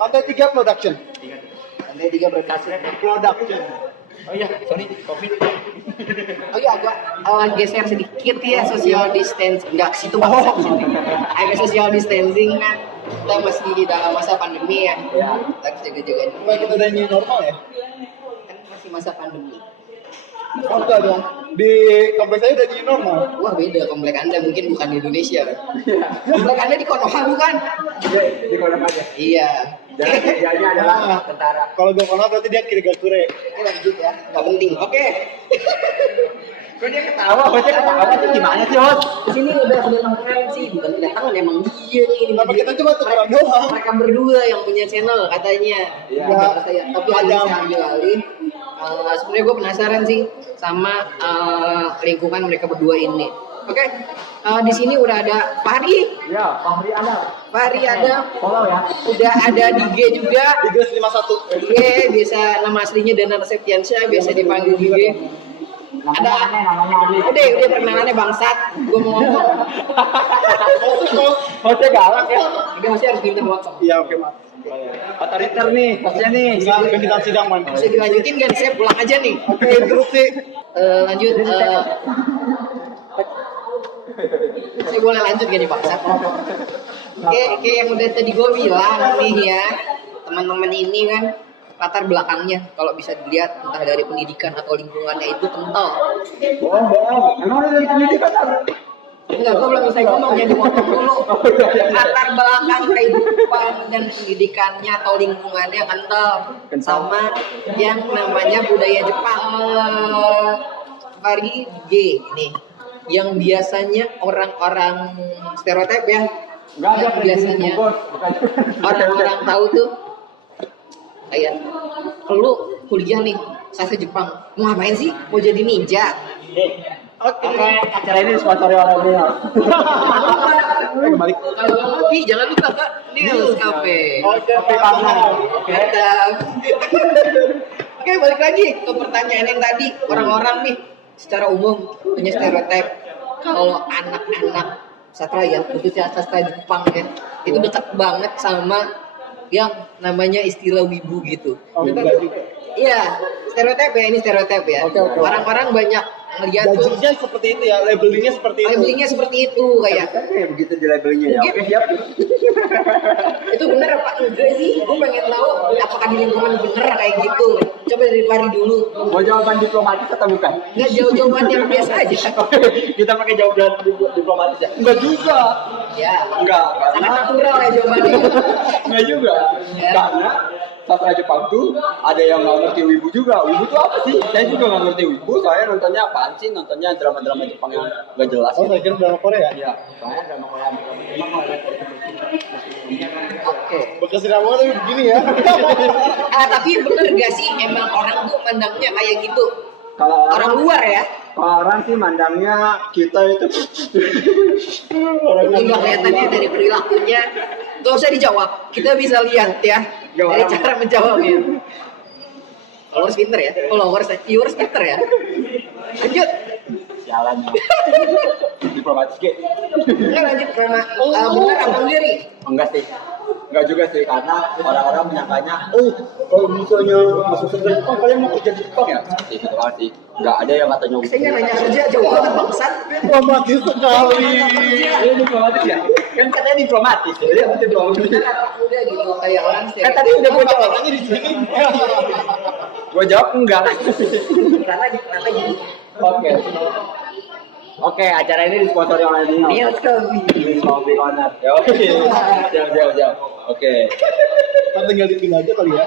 Lantai 3 production. Lantai 3 production. Oh iya, sorry, COVID. Oh iya, agak geser sedikit ya, social distance. Enggak, situ banget. Agak social distancing kan. Kita masih di dalam masa pandemi ya. Kita jaga-jaga. Wah, kita udah new normal ya? Kan masih masa pandemi. Oh, enggak dong. Di kompleks saya udah new normal. Wah, beda komplek Anda, mungkin bukan di Indonesia kan? Komplek Anda di Konoha bukan? Iya, di kolam aja. Iya. Dan kerjanya adalah tentara. Kalau gue kono berarti dia Kirigakure. Oke, lanjut ya. Nggak penting. Oke. Kok dia ketawa? Bocah ketawa tuh gimana sih, Hot? Di sini udah nongkrong sih, bukan kedatangan emang dia nih. Kenapa kita cuma tukeran doang? Mereka berdua yang punya channel katanya. Iya. Kata saya. Tapi ada saya ambil alih. Sebenarnya gue penasaran sih sama lingkungan mereka berdua ini. Oke, di sini udah ada Fahri. Ya, Fahri Adam. Fahri ada. Follow ya. Udah ada Dige juga. Di Grace 51. Dige biasa nama aslinya Dana Septiansyah, biasa dipanggil Dige. Ada udah perkenalannya bangsat. Gue mau ngomong. Hotnya galak ya. Dige masih harus pintar ngomong. Iya, oke, Mas. Otoriter nih, hostnya nih. Enggak, kita sidang, Man. Bisa dilanjutin kan? Saya pulang aja nih. Oke, terus sih. Lanjut. Saya boleh lanjut gak nih bangsat? Kayak yang udah tadi gue bilang nih ya, teman-teman ini kan latar belakangnya kalau bisa dilihat entah dari pendidikan atau lingkungannya itu kental. Bohong. Emang udah dari pendidikan? Enggak, gue belum selesai ngomong, jadi potong dulu. Latar belakang kehidupan dan pendidikannya atau lingkungannya kental sama yang namanya budaya Jepang. Hari G nih, yang biasanya orang-orang stereotip ya, Enggak ada yang biasanya orang-orang tahu tuh kayak lu kuliah nih sastra Jepang, mau ngapain sih? Mau jadi ninja? Oke. Acara ini disponsori oleh beliau. Kembali. Kalau mau ngopi jangan lupa Kak Nils Cafe. Oke, Kopi Pak. panas. Mantap. Oke, balik lagi ke pertanyaan yang tadi. Orang-orang nih secara umum punya stereotip kalau anak-anak sastra ya, khususnya sastra Jepang ya, itu dekat banget sama yang namanya istilah wibu gitu. Oh, Kita enggak tuh- juga. Iya, stereotip ya, ini stereotip ya. Oke. Orang-orang banyak ngeliat tuh Gajinya seperti itu ya, labelingnya seperti itu. labelingnya seperti itu kayak Kan kayak begitu di labelnya ya. Mungkin. Oke, siap. itu bener apa enggak sih? Gue pengen tahu apakah di lingkungan bener kayak gitu. Coba dari Fahri dulu. Mau jawaban diplomatis atau bukan? Nggak jauh-jauhan yang biasa aja. Kita pakai jawaban diplomatis ya? Enggak juga. Ya, Enggak, sangat karena natural ya jawabannya. enggak juga. Ya. Karena sastra Jepang tuh ada yang nggak ngerti wibu juga. Wibu tuh apa sih? Saya juga nggak ngerti wibu. Saya nontonnya apaan sih? Nontonnya drama-drama Jepang yang nggak jelas. Oh, saya kira drama Korea. Iya, soalnya drama Korea Jepang nggak ada. Oke. Bekas drama tapi begini ya. Tapi bener gak sih emang orang tuh mandangnya kayak gitu? Kalau Orang luar ya? orang sih mandangnya kita itu Itu nggak kelihatannya dari perilakunya. Gak usah dijawab. Kita bisa lihat ya dari cara menjawabnya. Followers pinter ya? Viewers pinter ya? Lanjut. jalan diplomatis ge. Enggak lanjut karena bener apa enggak nih? Enggak sih. Enggak juga sih karena orang-orang menyangkanya, kalau misalnya masuk ke Jepang kalian mau kerja di Jepang ya? Seperti itu doang sih. Enggak ada yang katanya Saya nggak nanya kerja jauh banget bangsat. Diplomatis sekali. Ini diplomatis ya? Kan katanya diplomatis ya. Dia mesti diplomatis. Bener apa enggak gitu kayak orang Kan tadi udah gue jawab. Katanya di sini. Gue jawab enggak. karena gitu. Oke, acara ini disponsori oleh Nils Cafe. Coffee Corner. Ya, oke. Jauh. Oke. Kan tinggal dipindah aja kali ya.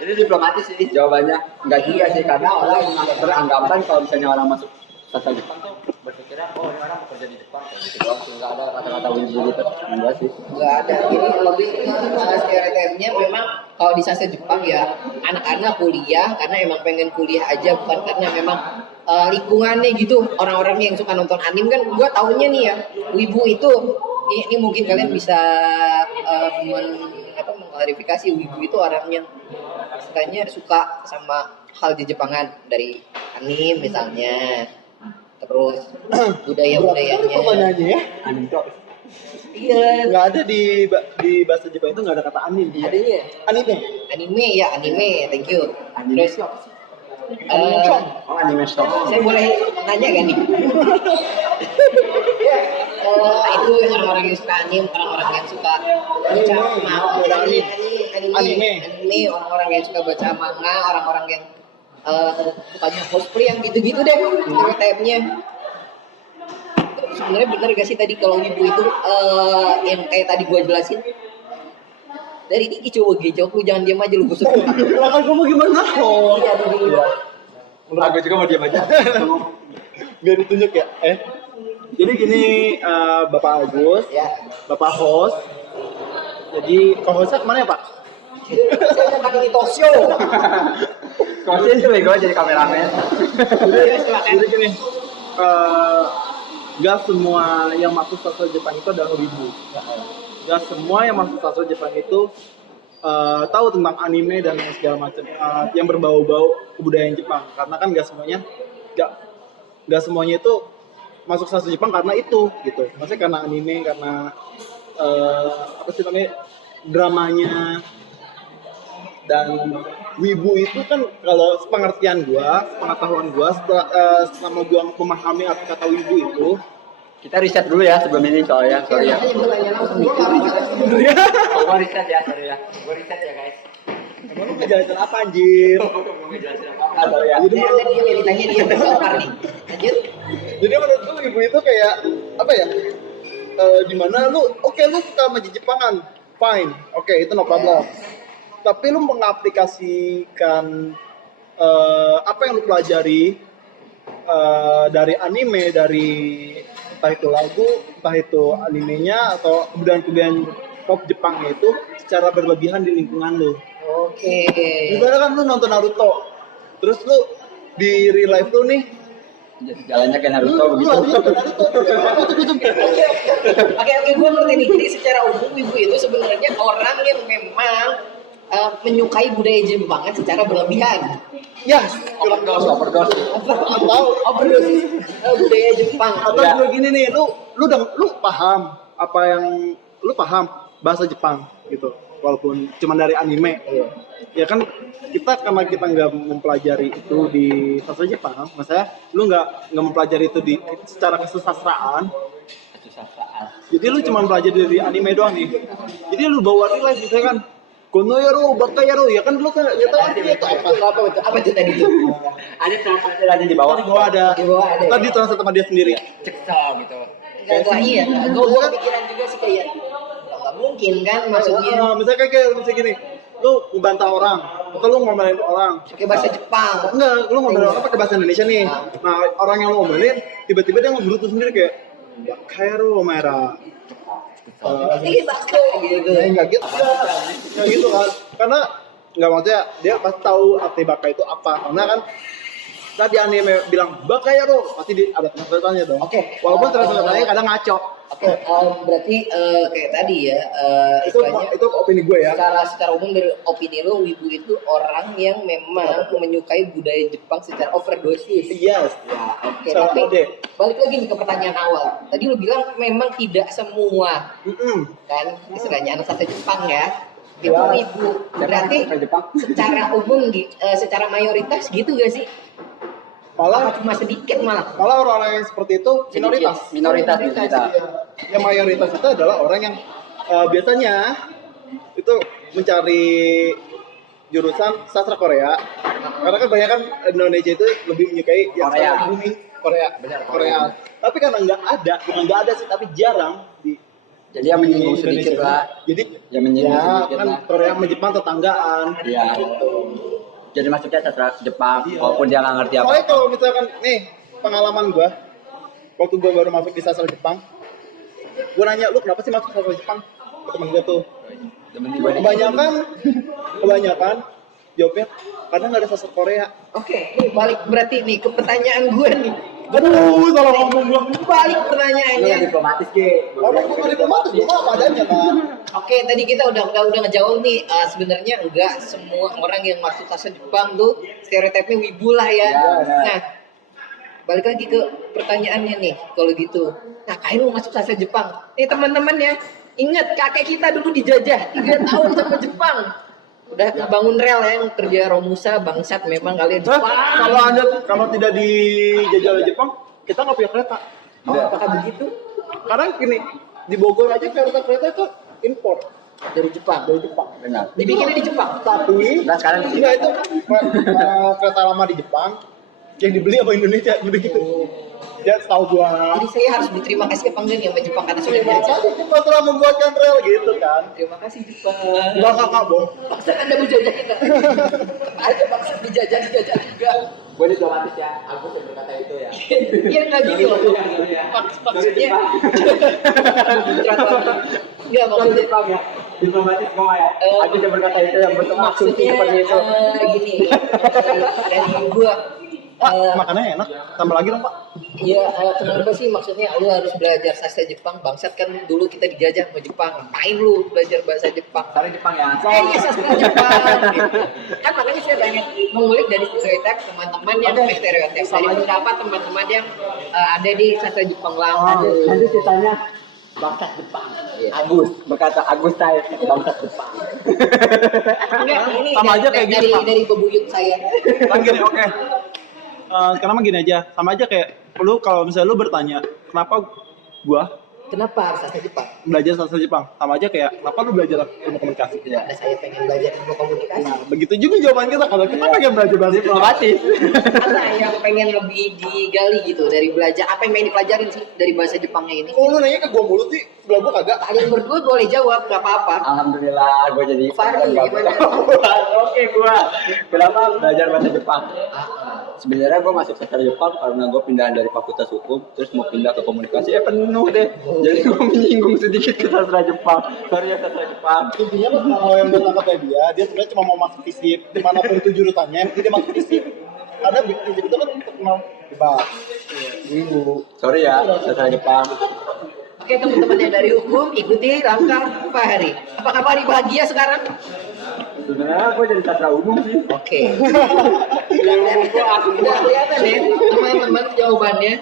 Jadi diplomatis sih jawabannya. Enggak juga sih karena orang beranggapan kalau misalnya orang masuk sastra Jepang tuh berpikirnya ini orang mau kerja di Jepang kayak gitu doang sih. Enggak ada kata-kata wibu gitu. Enggak sih. Nggak ada. Ini lebih stereotipnya memang kalau di sastra Jepang ya anak-anak kuliah karena emang pengen kuliah aja bukan karena memang lingkungannya gitu. Orang-orang yang suka nonton anime kan gua taunya nih ya wibu itu ini mungkin kalian bisa mengklarifikasi wibu itu orang yang istilahnya suka sama hal di Jepangan dari anime misalnya terus budaya-budayanya Pertanyaannya ya. Anime tuh apa? Iya. Nggak ada di bahasa Jepang itu nggak ada kata anime. Adanya Anime. anime, thank you. Anime Terus shop. Anime shop. Oh, anime shop. saya boleh nanya gak nih? Itu orang-orang yang suka anime, orang-orang yang suka baca manga, anime, orang-orang yang suka baca manga, orang-orang yang bukannya cosplay yang gitu-gitu deh stereotipnya. Sebenarnya benar gak sih tadi kalau ibu itu yang kayak tadi gua jelasin? Dari ini coba gejok lu jangan diam aja lu busuk. Lah kan kamu gimana kok? Iya dulu. Aku juga mau dia baca. Biar ditunjuk ya. Jadi gini Bapak Agus, Ya. Bapak host. Jadi co-hostnya kemana ya Pak? Saya akan ini talk show. Kosin tuh bego jadi kameramen. Jadi gini, gak semua yang masuk sastra Jepang itu adalah wibu. Gak semua yang masuk sastra Jepang itu tahu tentang anime dan segala macam yang berbau-bau kebudayaan Jepang. Karena kan gak semuanya itu masuk sastra Jepang karena itu gitu. Maksudnya karena anime, karena apa sih namanya dramanya. Dan wibu itu kan kalau pengertian gua, pengetahuan gua selama gua memahami arti kata wibu itu. Kita riset dulu ya sebelum ini soalnya. Sorry ya. Gua riset ya, sorry ya. Gua riset ya guys. Emang lu ngejelasin apa anjir? Mau ngejelasin apa? Sorry ya. Dia ditanya dia bersabar nih. Lanjut. Jadi menurut lu wibu itu kayak apa ya? Dimana lu lu suka sama Jepangan, fine, oke itu no problem. Tapi lu mengaplikasikan apa yang lu pelajari dari anime, dari entah itu lagu, entah itu animenya atau kebudayaan pop Jepangnya itu secara berlebihan di lingkungan lu. Oke. Misalnya kan lu nonton Naruto, terus lu di real life lu nih, Jalannya kayak Naruto lu begitu. larinya ke Naruto, Oke, gue ngerti nih. Jadi secara umum ibu itu sebenarnya orang yang memang menyukai budaya Jepang secara berlebihan. Yes, Overdose. atau Overdosis budaya Jepang. atau Ya. juga gini nih, lu paham apa yang lu paham bahasa Jepang gitu, walaupun cuma dari anime. Iya. Ya kan karena kita nggak mempelajari itu di sastra Jepang, maksudnya lu nggak mempelajari itu secara kesusastraan. Jadi lu cuma belajar dari anime doang nih. Jadi lu bawa real life misalnya kan Kono yaro, baka yaro, ya kan lu kan ya tahu artinya itu apa. Apa itu tadi tuh? Ada translate lagi di bawah. Di bawah ada. Di bawah ada. Tadi translate sama dia sendiri. Cekso gitu. Gak iya. Gue pikiran juga sih kayak nggak mungkin kan maksudnya. Misalnya kayak misalnya gini, lu ngebantah orang, atau lu ngomelin orang. Pakai bahasa Jepang. Enggak, lu ngomelin orang pakai bahasa Indonesia nih. Nah, orang yang lu ngomelin tiba-tiba dia ngeberutu sendiri kayak Kairo Mera. Ini bako gitu. Ya enggak gitu. Enggak gitu kan. Karena enggak maksudnya dia pasti tahu arti baka itu apa. Karena kan tadi anime bilang baka ya lo, pasti ada translatannya dong. Oke. Walaupun translatannya kadang ngaco. Oke, berarti kayak tadi ya istilahnya Itu opini gue ya. secara umum dari opini lo, wibu itu orang yang memang menyukai budaya Jepang secara overdosis. Yes. Ya, oke. So, Tapi oke. balik lagi nih ke pertanyaan awal. Tadi lo bilang memang tidak semua kan istilahnya anak sastra Jepang ya. Itu Ya. wibu. Berarti Siapa Jepang? secara umum secara mayoritas gitu gak sih? Malah Cuma sedikit malah. orang-orang yang seperti itu minoritas. Minoritas. Yang mayoritas itu adalah orang yang biasanya itu mencari jurusan sastra Korea. Karena kan banyak kan Indonesia itu lebih menyukai yang Korea. sastra bumi Korea. Benar, Korea. Tapi karena bukan nggak ada sih, tapi jarang di Jadi yang menyinggung di sedikit Indonesia. lah. Jadi Yang menyinggung ya sedikit kan lah. Korea sama Jepang tetanggaan. Iya. Jadi masuknya sastra Jepang, Iya. walaupun dia nggak ngerti apa. Soalnya kalau misalkan nih pengalaman gua waktu gua baru masuk di sastra Jepang, gua nanya lu kenapa sih masuk sastra Jepang? Ke temen gua tuh. Kebanyakan jawabnya karena nggak ada sastra Korea. Oke, nih balik berarti nih ke pertanyaan gue nih. Aduh, salah ngomong gua. Balik Lu pertanyaannya. diplomatis Ge. Orang gua diplomatis, gua apa adanya kan. Oke, tadi kita udah ngejawab nih. Sebenarnya enggak semua orang yang masuk sastra Jepang tuh stereotipnya wibu lah ya. Ya, benar. Nah, balik lagi ke pertanyaannya nih. Kalau gitu, ngapain lu masuk sastra Jepang? Teman-teman ya, ingat kakek kita dulu dijajah 3 tahun sama Jepang. Udah bangun rel yang kerja Romusa, bangsat memang kalian Jepang. Kalau tidak dijajah oleh Jepang, kita nggak punya kereta. Oh, apakah begitu? Karena gini, di Bogor aja kereta itu impor Dari Jepang. Benar. Dibikinnya di Jepang. Tapi Nah sekarang di sini. enggak itu kereta lama di Jepang yang dibeli sama Indonesia begitu. Ya tahu gua. Jadi saya harus berterima kasih apa enggak nih sama Jepang karena sudah Terima dijajah. kasih Jepang telah membuatkan rel gitu kan. Terima kasih Jepang. Enggak, Bong. Bangsa Anda menjajah kita. Aja bangsa dijajah juga. Gue diplomatis ya, Agus yang berkata itu ya. Iya nggak gitu loh. Maksudnya. Enggak maksudnya. Jepang ya, diplomatis semua ya. Agus yang berkata itu yang bentuk asumsi Maksudnya seperti itu. gini. Dari gua. Makannya enak. Tambah lagi dong, Pak. Iya, kenapa sih maksudnya lu harus belajar sastra Jepang? Bangsat kan dulu kita dijajah sama Jepang. Ngapain lu belajar bahasa Jepang? Dari Jepang ya. Iya sastra Jepang. Gitu. Kan makanya saya pengen mengulik dari stereotip teman-teman yang stereotip dari pendapat teman-teman yang ada di sastra Jepang lama. Nanti ceritanya bangsa Jepang. Agus berkata Agus saya bangsa Jepang. Enggak, ini Sama aja kayak dari gitu, Pak. dari bebuyut saya. Kan gini, oke. Sekarang mah gini aja, sama aja kayak lu kalau misalnya lu bertanya, kenapa gua Kenapa harus sastra Jepang? belajar sastra Jepang? Sama aja kayak kenapa lu belajar ilmu komunikasi? Iya. Karena saya pengen belajar ilmu komunikasi. Nah, begitu juga jawaban kita kalau kita pengen belajar bahasa diplomatis. Karena yang pengen lebih digali gitu dari belajar apa yang pengen dipelajarin sih dari bahasa Jepangnya ini. Oh, lu nanya ke gua mulu sih, sebelah gua kagak. Kalian berdua boleh jawab, nggak apa-apa. Alhamdulillah gue jadi Fahri, gimana? Oke gua. Kenapa belajar bahasa Jepang? Sebenarnya gue masuk sastra Jepang karena gue pindahan dari Fakultas Hukum terus mau pindah ke komunikasi penuh deh. Jadi gue menyinggung sedikit ke sastra Jepang. Sorry ya sastra Jepang. Intinya tuh kalau yang buat angkat dia sebenarnya cuma mau masuk fisip dimanapun itu jurusannya, dia masuk fisip. Karena fisip itu kan terkenal bebas. Minggu. Sorry ya sastra Jepang. Oke teman-teman yang dari hukum ikuti langkah Fahri. Apakah Fahri bahagia sekarang? Sebenarnya gue jadi sastra umum sih. Oke. Udah kelihatan ya teman-teman jawabannya.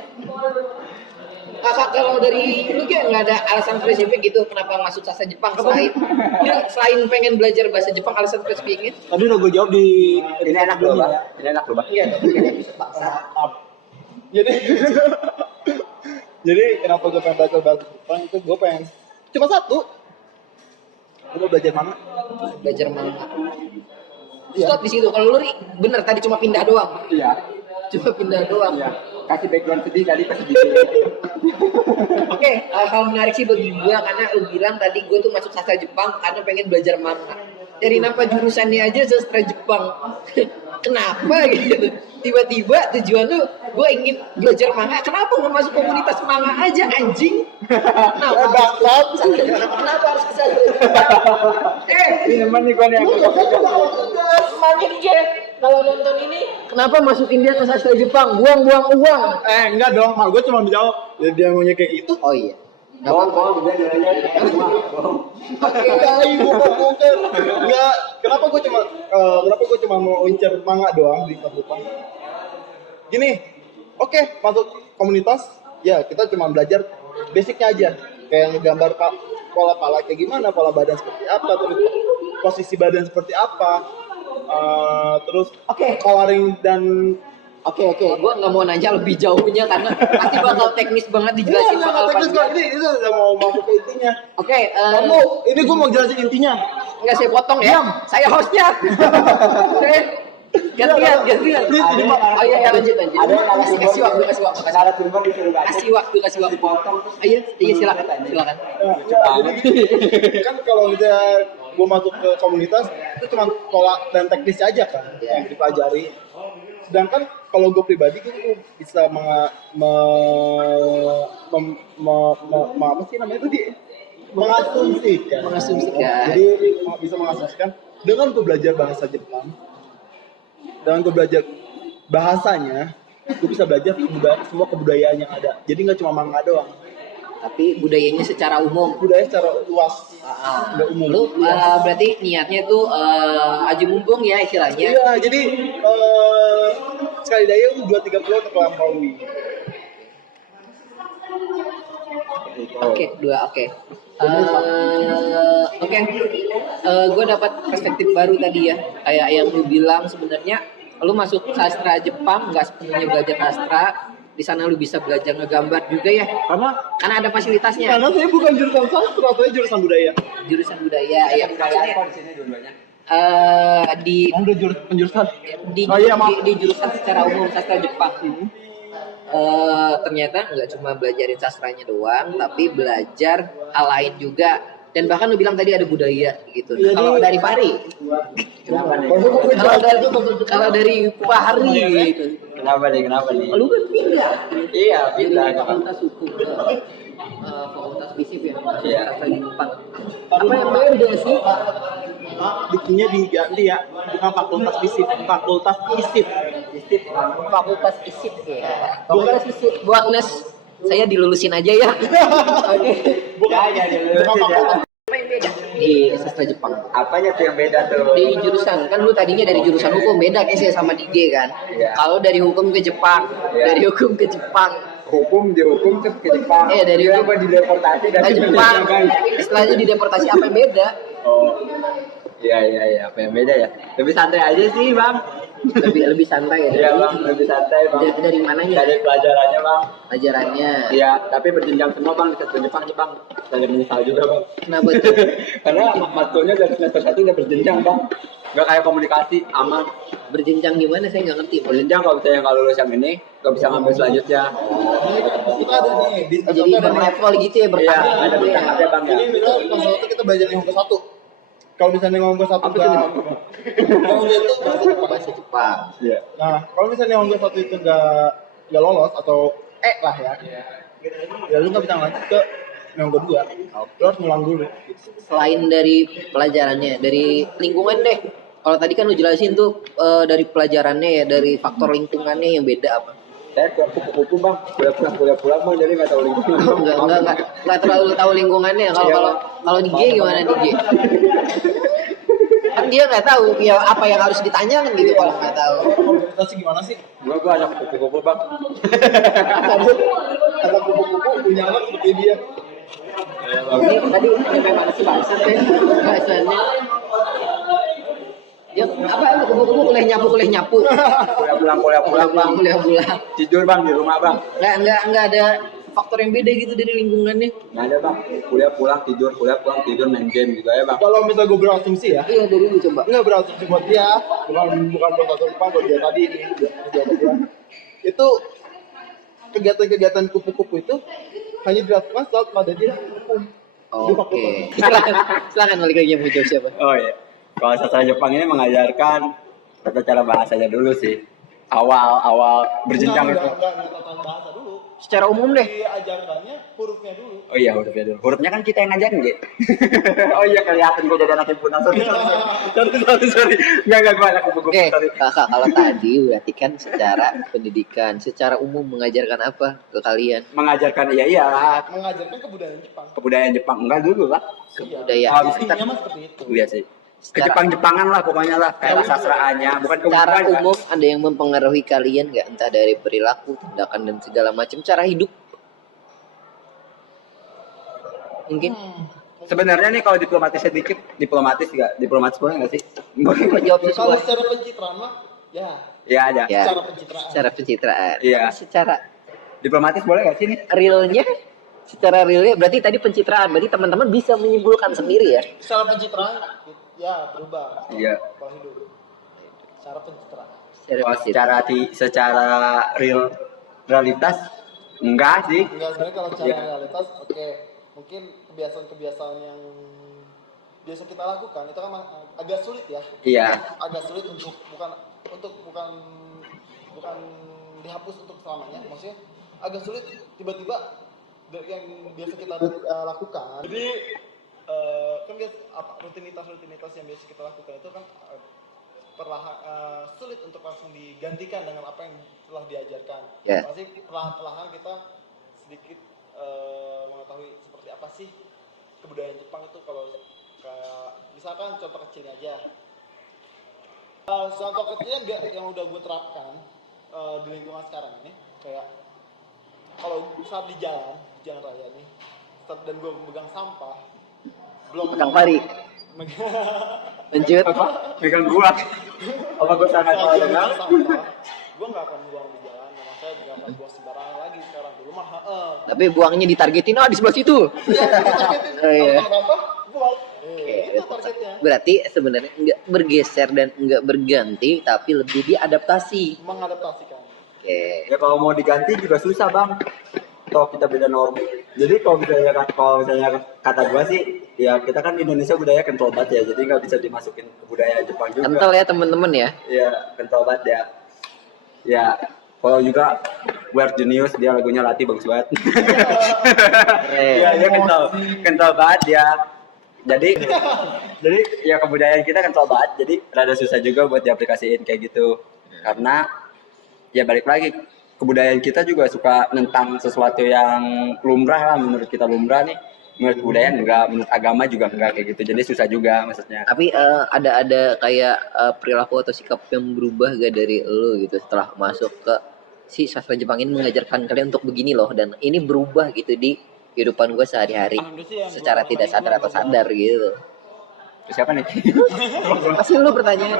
Kakak kalau dari lu kayak nggak ada alasan spesifik gitu kenapa masuk sastra Jepang selain pengen belajar bahasa Jepang alasan spesifiknya? Tadi udah gue jawab di Ini enak loh, Bang. Ini enak loh, Bang. Iya, tapi kan bisa bangsa. Jadi jadi kenapa gue pengen belajar bahasa Jepang itu gue pengen cuma satu. Gue mau belajar mana? Belajar manga. Iya. Stop di situ. Kalau lu Ri, bener tadi cuma pindah doang. Iya. Cuma pindah doang. Iya. Kasih background sedih tadi pas sedih. Oke, hal menarik sih bagi gue karena lu bilang tadi gue tuh masuk sastra Jepang karena pengen belajar manga. Dari nama jurusannya aja sastra Jepang. Kenapa gitu? Tiba-tiba tujuan lu gue ingin belajar manga. Kenapa nggak masuk komunitas manga aja anjing? Kenapa harus ke sastra Jepang? Ini teman nih gue nih yang Makin kalau nonton ini kenapa masukin dia ke sastra Jepang? Buang-buang uang. Enggak dong, mak gue cuma menjawab. Dia maunya kayak gitu. Oh iya. Bohong, dia nilainya Enggak, ibu bukan. Enggak, kenapa gue cuma mau incer manga doang di kelas Jepang? Gini, oke, masuk komunitas, ya kita cuma belajar basicnya aja. Kayak ngegambar pola kepala kayak gimana, pola badan seperti apa, terus posisi badan seperti apa, terus coloring dan Oke, gue nggak mau nanya lebih jauhnya karena pasti bakal teknis banget dijelasin bakal teknis kok. panjang. Ini udah mau masuk ke intinya. Oke, Ini gue mau jelasin intinya. nggak saya potong ya. Saya hostnya. Oke, gantian. Oh iya, lanjut. Ada yang Kasih waktu. Ada tumbang disuruh baca. Kasih waktu. Potong. Iya, silakan. Jadi kan kalau misalnya gue masuk ke komunitas itu cuma pola dan teknis aja kan yang dipelajari. Sedangkan kalau gue pribadi gue bisa apa sih namanya itu mengasumsikan. Jadi bisa mengasumsikan dengan gue belajar bahasa Jepang, dengan gue belajar bahasanya, gue bisa belajar semua kebudayaan yang ada. Jadi nggak cuma manga doang. Tapi budayanya secara umum. Budaya secara luas. Nggak umum. Lu berarti niatnya tuh aji mumpung ya istilahnya. Iya, jadi sekali daya 2-3 pulau terlampaui. Oke, dua oke. Oke, gue dapat perspektif baru tadi ya. Kayak yang lu bilang sebenarnya lu masuk sastra Jepang nggak sepenuhnya belajar sastra. Di sana lu bisa belajar ngegambar juga ya. Karena ada fasilitasnya. Karena saya bukan jurusan sastra, saya jurusan budaya. Jurusan budaya ya. Maksudnya Kok di sini dua-duanya? di Udah penjurusan. di, Oh iya, maaf. di jurusan secara umum sastra Jepang. Ternyata nggak cuma belajarin sastranya doang, tapi belajar hal lain juga. Dan bahkan lu bilang tadi ada budaya gitu. Nah, kalau dari Fahri, Kenapa nih? kalau dari Fahri gitu, Kenapa nih? lu kan pindah Iya, dari pindah. fakultas hukum ke fakultas fisip ya, Iya. sastra Jepang. Apa yang beda sih? Bikinnya diganti ya, bukan fakultas fisip, fakultas isip. Fakultas isip ya. Fakultas isip buat nes saya dilulusin aja ya. Oke. Ya, dilulusin ya. Apa yang beda di sastra Jepang? Apanya tuh yang beda tuh? Di jurusan kan lu tadinya dari jurusan hukum beda kayaknya sama di G kan. Iya. Kalau dari hukum ke Jepang, Iya. dari hukum ke Jepang, Hukum dihukum terus ke Jepang. Iya, dari Dia apa dideportasi dan ke Jepang, setelahnya dideportasi apa yang beda? Oh. Iya, apa yang beda ya? Lebih santai aja sih, Bang. Lebih santai ya. Iya, Bang, lebih santai, Bang. Dari mananya? Dari pelajarannya, Bang. Pelajarannya. Iya, tapi berjenjang semua, Bang. Ke Jepang. Saya menyesal juga, Bang. Kenapa tuh? Karena matkulnya dari semester 1 udah berjenjang, Bang. Nggak kayak komunikasi, aman. Berjenjang gimana saya nggak ngerti. Berjenjang kalau misalnya nggak lulus yang ini, nggak bisa ngambil selanjutnya. Kita ada nih di Jadi berlevel gitu ya, Iya, bertahap ada gitu ya. bertahap ya, Bang. Ya. Ini misal pas waktu kita belajar yang ke satu. Kalau misalnya ngomong ke satu Apa tuh? kalau dia tuh bahasa Jepang. Bahasa Jepang. Iya. Nah, kalau misalnya ngomong ke satu itu nggak lolos atau lah ya, ya lu nggak bisa lanjut ke yang kedua. Lu harus ngulang dulu. Selain dari pelajarannya, dari lingkungan deh. Kalau tadi kan lu jelasin tuh dari pelajarannya ya, dari faktor lingkungannya yang beda apa? Saya kupu-kupu, Bang. Kuliah pulang, Bang. Jadi nggak tahu lingkungan. Enggak terlalu tahu lingkungannya. Kalau Iya, kalau Bang. kalau di G gimana di G? Kan dia nggak tahu ya apa yang harus ditanyakan gitu kalau nggak tahu. Organisasi gimana sih? Gua anak kupu-kupu, Bang. Ada kupu-kupu punya anak seperti dia. Ini tadi sampai mana sih bahasannya? Ya apa kupu-kupu kuliah nyapu Kuliah pulang, Bang. kuliah pulang. Tidur, Bang, di rumah, Bang. Nggak ada faktor yang beda gitu dari lingkungannya. Nggak ada, Bang. Kuliah pulang, tidur, main game gitu ya, Bang. Kalau misal gue berasumsi ya, Iya dari lu coba. nggak berasumsi buat dia, bukan profesor Jepang buat dia tadi ini, itu kegiatan-kegiatan kupu-kupu itu hanya dilakukan saat pada dia hukum. Di fakultas. Oke. Silakan balik lagi yang mau jawab siapa? Oh iya. Kalau sastra Jepang ini mengajarkan tata cara bahasanya dulu sih. Awal berjenjang itu. Enggak tata bahasa dulu. Secara umum deh. Diajarkannya hurufnya dulu. Oh iya, hurufnya dulu. Hurufnya kan kita yang ngajarin, Ge. Oh iya, kelihatan gue jadi anak himpunan. Sorry. Enggak gue anak kupu-kupu. Oke, Sorry. kakak kalau tadi berarti kan secara pendidikan, secara umum mengajarkan apa ke kalian? Mengajarkan iya. Mengajarkan kebudayaan Jepang. Kebudayaan Jepang enggak dulu lah. Kebudayaan. Oh, Intinya mah seperti itu. Iya sih. Secara- Jepang-Jepangan lah pokoknya lah. Kayak sastraannya, bukan Secara kebudayaan. umum ada yang mempengaruhi kalian nggak? Entah dari perilaku, tindakan dan segala macam cara hidup. Mungkin Sebenarnya nih kalau diplomatis sedikit, diplomatis boleh nggak sih? kok jawab Kalau sesuatu. secara pencitraan mah, ya Iya ada. Ya, secara pencitraan. secara pencitraan. Iya. Secara Diplomatis boleh nggak sih nih? realnya, secara realnya berarti tadi pencitraan. Berarti teman-teman bisa menyimpulkan sendiri ya. Secara pencitraan, ya berubah. Iya. Kalau hidup. Secara pencitraan. Secara Kalau pencitraan. secara realitas enggak sih. Enggak, sebenarnya kalau secara Iya. realitas, oke, mungkin kebiasaan-kebiasaan yang biasa kita lakukan itu kan agak sulit ya. Iya. Agak sulit untuk bukan dihapus untuk selamanya, maksudnya agak sulit tiba-tiba yang biasa kita lakukan. Jadi kan rutinitas yang biasa kita lakukan itu kan perlahan sulit untuk langsung digantikan dengan apa yang telah diajarkan. Ya. Pasti perlahan-lahan kita sedikit mengetahui seperti apa sih kebudayaan Jepang itu. Kalau kayak misalkan contoh kecilnya aja. Contoh kecilnya yang udah gue terapkan di lingkungan sekarang ini kayak kalau saat di jalan raya nih dan gue megang sampah belum Kang Fari. Lanjut. Apa? Pegang gua. Apa gua sangat saat salah gue dengar? megang sampah gue nggak akan buang di jalan, nama saya nggak akan buang sembarangan lagi sekarang. Dulu mah Tapi buangnya ditargetin di sebelah situ. targetin Oh, iya. kalau sampah buang. Oke, Itu targetnya. berarti sebenarnya nggak bergeser dan nggak berganti, tapi lebih diadaptasi. Mengadaptasikan. Oke. Ya kalau mau diganti juga susah bang. Toh kita beda norma. Jadi kalau misalnya kata gua sih, ya kita kan Indonesia budaya kental banget ya. Jadi nggak bisa dimasukin ke budaya Jepang juga. Kental ya teman-teman ya. Iya kental banget ya. Ya kalau juga We're Genius dia lagunya Lati bagus banget. Iya dia kental banget ya. Jadi ya kebudayaan kita kental banget. Jadi rada susah juga buat diaplikasiin kayak gitu. Karena ya balik lagi kebudayaan kita juga suka nentang sesuatu yang lumrah lah, menurut kita lumrah nih, menurut kebudayaan enggak, menurut agama juga enggak kayak gitu, jadi susah juga maksudnya. Tapi ada kayak perilaku atau sikap yang berubah gak dari lu gitu setelah masuk ke si sastra Jepang ini mengajarkan kalian untuk begini loh, dan ini berubah gitu di kehidupan gue sehari-hari secara tidak sadar atau sadar gitu. Terus siapa nih? Pasti lu pertanyaannya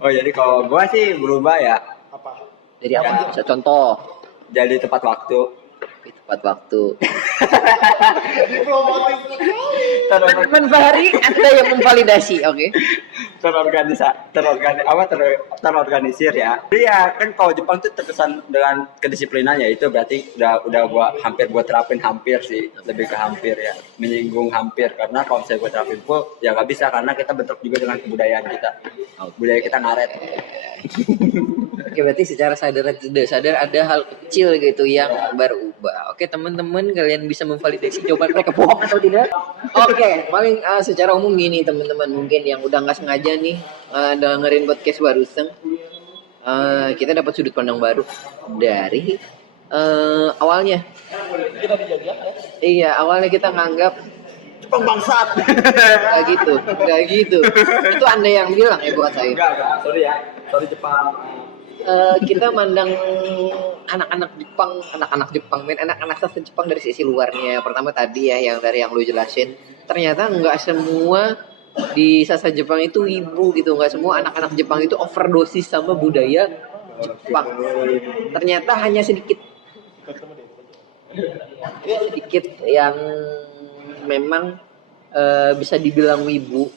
Oh jadi kalau gua sih berubah ya Apa? dari apa? Bisa contoh jadi tepat waktu. di tempat waktu. Diplomatis sekali. Teman Fahri, Anda yang memvalidasi, oke? Terorganisir ya. Iya kan kalau Jepang tuh terkesan dengan kedisiplinannya, itu berarti udah gua terapin hampir sih, lebih ke hampir ya, menyinggung hampir, karena kalau misalnya gua terapin full ya nggak bisa, karena kita bentuk juga dengan kebudayaan kita. Budaya kita ngaret. Oke, berarti secara sadar dan tidak sadar ada hal kecil gitu yang berubah. Oke, teman-teman, kalian bisa memvalidasi jawaban mereka bohong atau tidak? Oke, paling secara umum gini teman-teman, mungkin yang udah nggak sengaja nih dengerin podcast barusan, kita dapat sudut pandang baru dari awalnya. Kita dijajah ya. Iya, awalnya kita nganggap Jepang bangsat. Gak gitu. Itu Anda yang bilang ya, bukan saya. Enggak, sorry Jepang. Kita mandang anak-anak Jepang, anak-anak sastra Jepang dari sisi luarnya. Pertama tadi ya, yang dari yang lu jelasin, ternyata nggak semua di sastra Jepang itu ibu gitu, nggak semua anak-anak Jepang itu overdosis sama budaya Jepang. Ternyata hanya sedikit yang memang bisa dibilang wibu,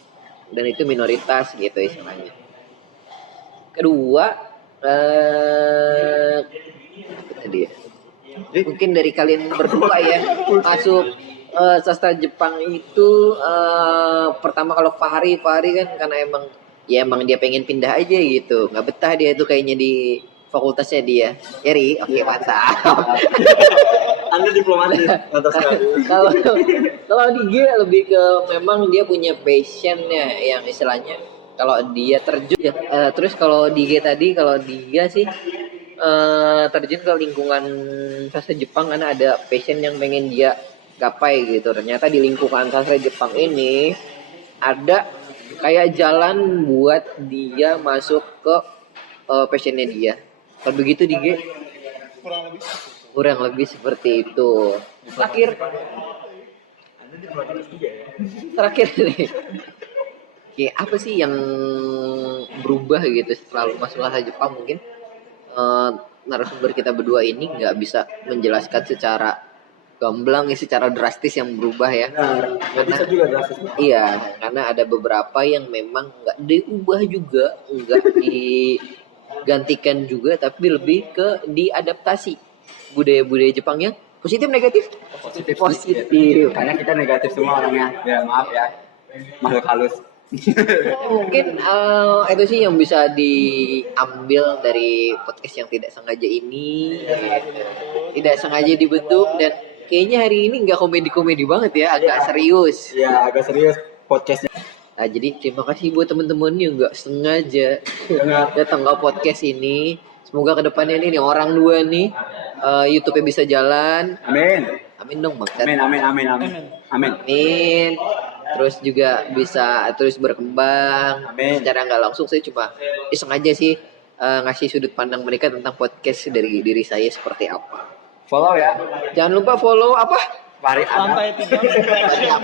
dan itu minoritas gitu istilahnya. Kedua, tadi ya, mungkin dari kalian berdua ya masuk sastra Jepang itu pertama kalau Fahri kan karena emang dia pengen pindah aja gitu, nggak betah dia itu kayaknya di fakultasnya dia. Eri, oke, mantap. Anda diplomatis atau sekali. Kalau di G lebih ke memang dia punya passionnya yang istilahnya kalau dia terjun ya, terus kalau di G tadi, kalau dia sih terjun ke lingkungan sastra Jepang karena ada passion yang pengen dia gapai gitu. Ternyata di lingkungan sastra Jepang ini ada kayak jalan buat dia masuk ke passionnya dia. Kalau begitu di G kurang lebih seperti itu. Terakhir nih. Oke, apa sih yang berubah gitu setelah lu masuk bahasa Jepang? Mungkin narasumber kita berdua ini nggak bisa menjelaskan secara gamblang ya, secara drastis yang berubah ya. Nggak bisa juga drastis. Iya, karena ada beberapa yang memang nggak diubah juga, nggak digantikan juga, tapi lebih ke diadaptasi budaya-budaya Jepang yang positif negatif. Positif. Karena kita negatif semua orangnya. Ya maaf ya, makhluk halus. Mungkin itu sih yang bisa diambil dari podcast yang tidak sengaja ini, tidak sengaja dibentuk, dan kayaknya hari ini nggak komedi banget ya, agak serius. Ya agak serius podcastnya. Nah, jadi terima kasih buat teman-teman yang nggak sengaja datang ke podcast ini. Semoga kedepannya nih orang dua nih YouTube-nya bisa jalan. Amin dong bang. Amin. Terus juga bisa terus berkembang. Amin. Secara nggak langsung saya cuma iseng aja sih ngasih sudut pandang mereka tentang podcast dari diri saya seperti apa. Follow ya. Jangan lupa follow apa? Mari Lantai 3 production.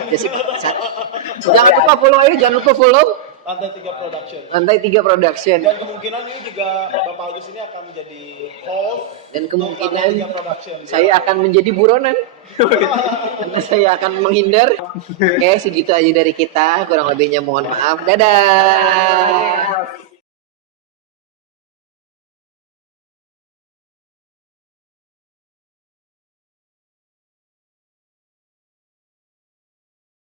Jangan lupa follow ayo, jangan lupa follow Lantai 3 production. Lantai 3 Production. Dan kemungkinan ini juga Bapak Agus ini akan menjadi host. Dan untuk kemungkinan Lantai 3 production. saya akan menjadi buronan. Karena saya akan menghindar. Oke, segitu aja dari kita. Kurang lebihnya mohon maaf. Dadah.